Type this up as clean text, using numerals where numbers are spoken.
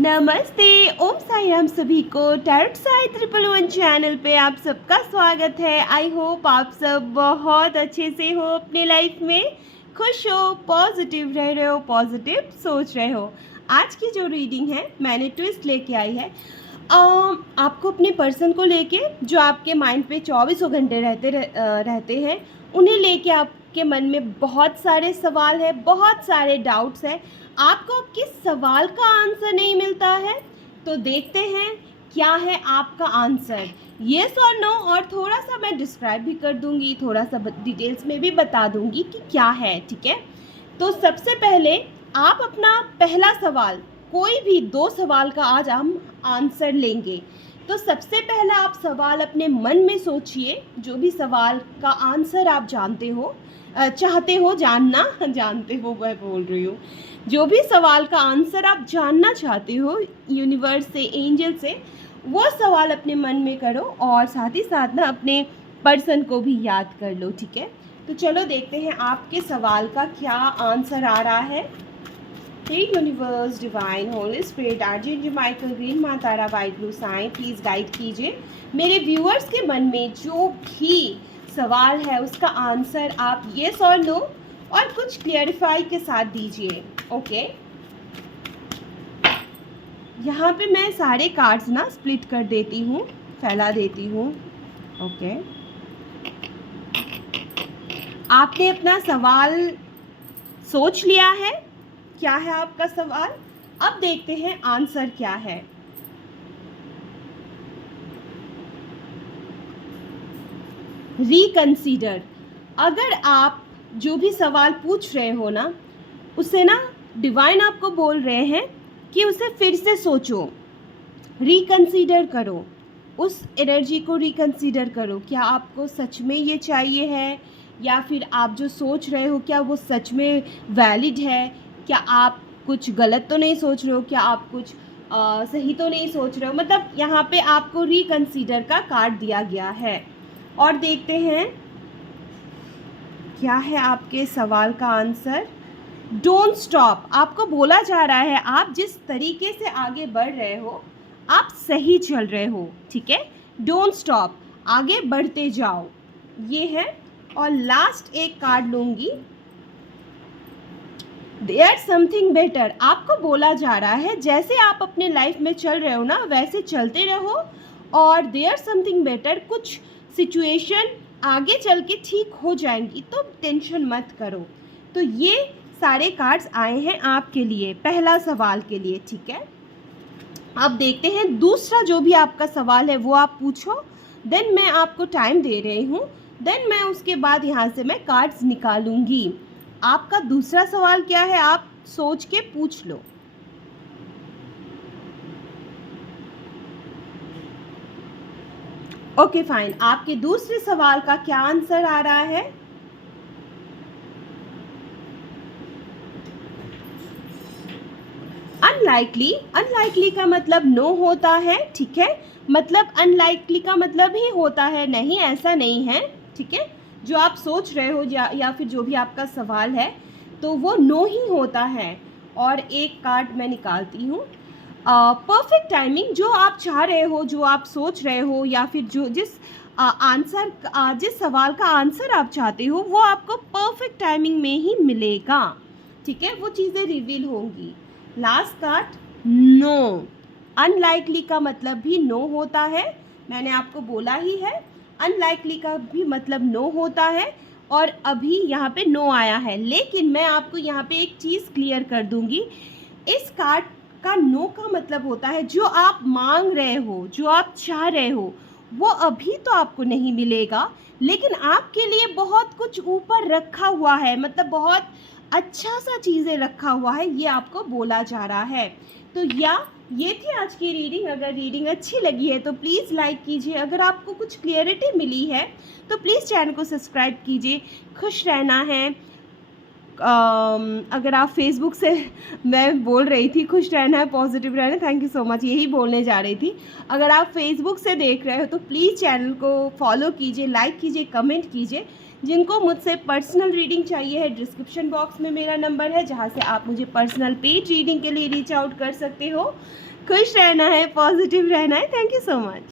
नमस्ते। ओम साई राम सभी को टैरोट साई 111 चैनल पे आप सबका स्वागत है। आई होप आप सब बहुत अच्छे से हो, अपने लाइफ में खुश हो, पॉजिटिव रह रहे हो, पॉजिटिव सोच रहे हो। आज की जो रीडिंग है मैंने ट्विस्ट लेके आई है। आपको अपने पर्सन को लेके जो आपके माइंड पे 24 घंटे रहते हैं, उन्हें लेके आपके मन में बहुत सारे सवाल है, बहुत सारे डाउट्स हैं। आपको किस सवाल का आंसर नहीं मिलता है, तो देखते हैं क्या है आपका आंसर, येस और नो। और थोड़ा सा मैं डिस्क्राइब भी कर दूंगी, थोड़ा सा डिटेल्स में भी बता दूंगी कि क्या है, ठीक है। तो सबसे पहले आप अपना पहला सवाल, कोई भी 2 सवाल का आज हम आंसर लेंगे। तो सबसे पहला आप सवाल अपने मन में सोचिए, जो भी सवाल का आंसर आप जानते हो, चाहते हो जानना, जानते हो मैं बोल रही हूँ, जो भी सवाल का आंसर आप जानना चाहते हो यूनिवर्स से, एंजल से, वो सवाल अपने मन में करो और साथ ही साथ ना अपने पर्सन को भी याद कर लो, ठीक है। तो चलो देखते हैं आपके सवाल का क्या आंसर आ रहा है। Hey universe, divine, holy spirit, archangel Michael, green माँ Tara, white blue sign, please guide कीजिए मेरे व्यूअर्स के मन में जो भी सवाल है उसका आंसर आप येस और नो और कुछ क्लियरिफाई के साथ दीजिए, ओके। यहाँ पे मैं सारे कार्ड्स ना स्प्लिट कर देती हूँ, फैला देती हूँ, ओके। आपने अपना सवाल सोच लिया है, क्या है आपका सवाल? अब देखते हैं आंसर क्या है। रिकंसीडर। अगर आप जो भी सवाल पूछ रहे हो ना, उसे ना डिवाइन आपको बोल रहे हैं कि उसे फिर से सोचो, रिकंसीडर करो, उस एनर्जी को रिकंसीडर करो। क्या आपको सच में ये चाहिए है, या फिर आप जो सोच रहे हो क्या वो सच में वैलिड है? क्या आप कुछ गलत तो नहीं सोच रहे हो? क्या आप कुछ सही तो नहीं सोच रहे हो? मतलब यहाँ पे आपको रिकंसीडर का कार्ड दिया गया है। और देखते हैं क्या है आपके सवाल का आंसर। Don't stop. आपको बोला जा रहा है आप जिस तरीके से आगे बढ़ रहे हो आप सही चल रहे हो, ठीक है। डोंट स्टॉप, आगे बढ़ते जाओ, ये है। और लास्ट एक कार्ड लूंगी, देयर समथिंग बेटर। आपको बोला जा रहा है जैसे आप अपने लाइफ में चल रहे हो ना वैसे चलते रहो, और देयर समथिंग बेटर, कुछ सिचुएशन आगे चल के ठीक हो जाएंगी, तो टेंशन मत करो। तो ये सारे कार्ड्स आए हैं आपके लिए पहला सवाल के लिए, ठीक है। अब देखते हैं दूसरा जो भी आपका सवाल है वो आप पूछो, देन मैं आपको टाइम दे रही हूँ, देन मैं उसके बाद यहाँ से मैं कार्ड्स निकालूंगी। आपका दूसरा सवाल क्या है, आप सोच के पूछ लो। ओके फाइन, आपके दूसरे सवाल का क्या आंसर आ रहा है? अनलाइकली। अनलाइकली का मतलब नो होता है, ठीक है। मतलब अनलाइकली का मतलब ही होता है, नहीं ऐसा नहीं है, ठीक है। जो आप सोच रहे हो या फिर जो भी आपका सवाल है तो वो नो ही होता है। और एक कार्ड मैं निकालती हूँ, परफेक्ट टाइमिंग। जो आप चाह रहे हो, जो आप सोच रहे हो, या फिर जो जिस सवाल का आंसर आप चाहते हो वो आपको परफेक्ट टाइमिंग में ही मिलेगा, ठीक है। वो चीज़ें रिवील होंगी। Last card, no. अनलाइकली का मतलब भी नो होता है, मैंने आपको बोला ही है। अनलाइकली का भी मतलब नो होता है, और अभी यहाँ पे नो आया है। लेकिन मैं आपको यहाँ पे एक चीज़ क्लियर कर दूंगी, इस कार्ड का नो का मतलब होता है जो आप मांग रहे हो, जो आप चाह रहे हो, वो अभी तो आपको नहीं मिलेगा, लेकिन आपके लिए बहुत कुछ ऊपर रखा हुआ है, मतलब बहुत अच्छा सा चीज़ें रखा हुआ है, ये आपको बोला जा रहा है। तो ये थी आज की रीडिंग। अगर रीडिंग अच्छी लगी है तो प्लीज़ लाइक कीजिए, अगर आपको कुछ क्लियरिटी मिली है तो प्लीज़ चैनल को सब्सक्राइब कीजिए। खुश रहना है। अगर आप फेसबुक से, मैं बोल रही थी खुश रहना है, पॉजिटिव रहना है, थैंक यू सो मच, यही बोलने जा रही थी। अगर आप फेसबुक से देख रहे हो तो प्लीज़ चैनल को फॉलो कीजिए, लाइक कीजिए, कमेंट कीजिए, जिनको मुझसे पर्सनल रीडिंग चाहिए है, डिस्क्रिप्शन बॉक्स में मेरा नंबर है जहाँ से आप मुझे पर्सनल पेड रीडिंग के लिए रीच आउट कर सकते हो। खुश रहना है, पॉजिटिव रहना है। Thank you so much.